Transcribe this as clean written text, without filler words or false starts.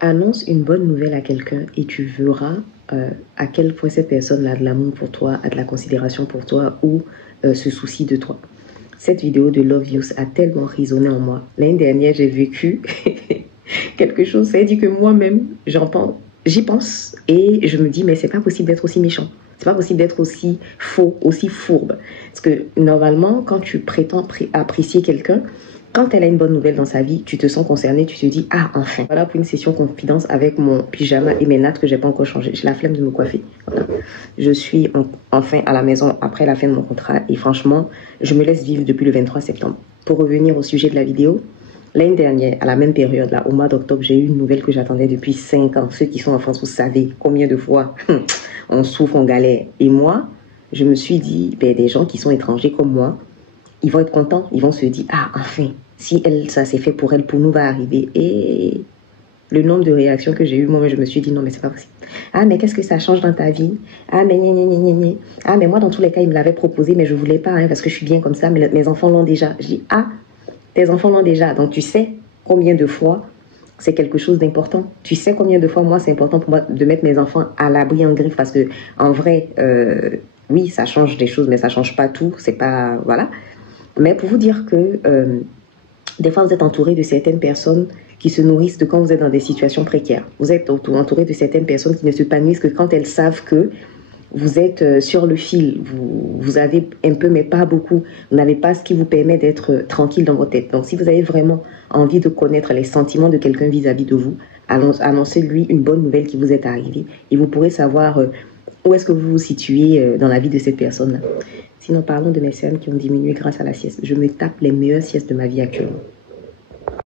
Annonce une bonne nouvelle à quelqu'un et tu verras à quel point cette personne a de l'amour pour toi, a de la considération pour toi ou se soucie de toi. Cette vidéo de Love Yous a tellement résonné en moi. L'année dernière, j'ai vécu quelque chose. Ça veut dire que moi-même, j'y pense et je me dis, mais c'est pas possible d'être aussi méchant. C'est pas possible d'être aussi faux, aussi fourbe. Parce que normalement, quand tu prétends apprécier quelqu'un, quand elle a une bonne nouvelle dans sa vie, tu te sens concerné, tu te dis, ah, enfin. Voilà pour une session confidence avec mon pyjama et mes nattes que j'ai pas encore changé. J'ai la flemme de me coiffer. Voilà. Je suis enfin à la maison après la fin de mon contrat et franchement, je me laisse vivre depuis le 23 septembre. Pour revenir au sujet de la vidéo, l'année dernière, à la même période, là, au mois d'octobre, j'ai eu une nouvelle que j'attendais depuis 5 ans. Ceux qui sont en France, vous savez combien de fois on souffre, on galère. Et moi, je me suis dit, ben, des gens qui sont étrangers comme moi, ils vont être contents, ils vont se dire, ah, enfin, si elle, ça s'est fait pour elle, pour nous va arriver. Et le nombre de réactions que j'ai eues, moi, je me suis dit, non, mais c'est pas possible. Ah, mais qu'est-ce que ça change dans ta vie? Ah, mais ah, mais moi, dans tous les cas, il me l'avait proposé, mais je voulais pas, hein, parce que je suis bien comme ça, mais mes enfants l'ont déjà. Je dis, ah, tes enfants l'ont déjà. Donc, tu sais combien de fois c'est quelque chose d'important. Tu sais combien de fois, moi, c'est important pour moi de mettre mes enfants à l'abri en griffe, parce que, en vrai, oui, ça change des choses, mais ça change pas tout. C'est pas, voilà. Mais pour vous dire que des fois, vous êtes entouré de certaines personnes qui se nourrissent de quand vous êtes dans des situations précaires. Vous êtes entouré de certaines personnes qui ne se s'épanouissent que quand elles savent que vous êtes sur le fil. Vous avez un peu, mais pas beaucoup. Vous n'avez pas ce qui vous permet d'être tranquille dans votre tête. Donc, si vous avez vraiment envie de connaître les sentiments de quelqu'un vis-à-vis de vous, annoncez-lui une bonne nouvelle qui vous est arrivée et vous pourrez savoir où est-ce que vous vous situez dans la vie de cette personne-là. Sinon, parlons de mes cernes qui ont diminué grâce à la sieste. Je me tape les meilleures siestes de ma vie actuellement.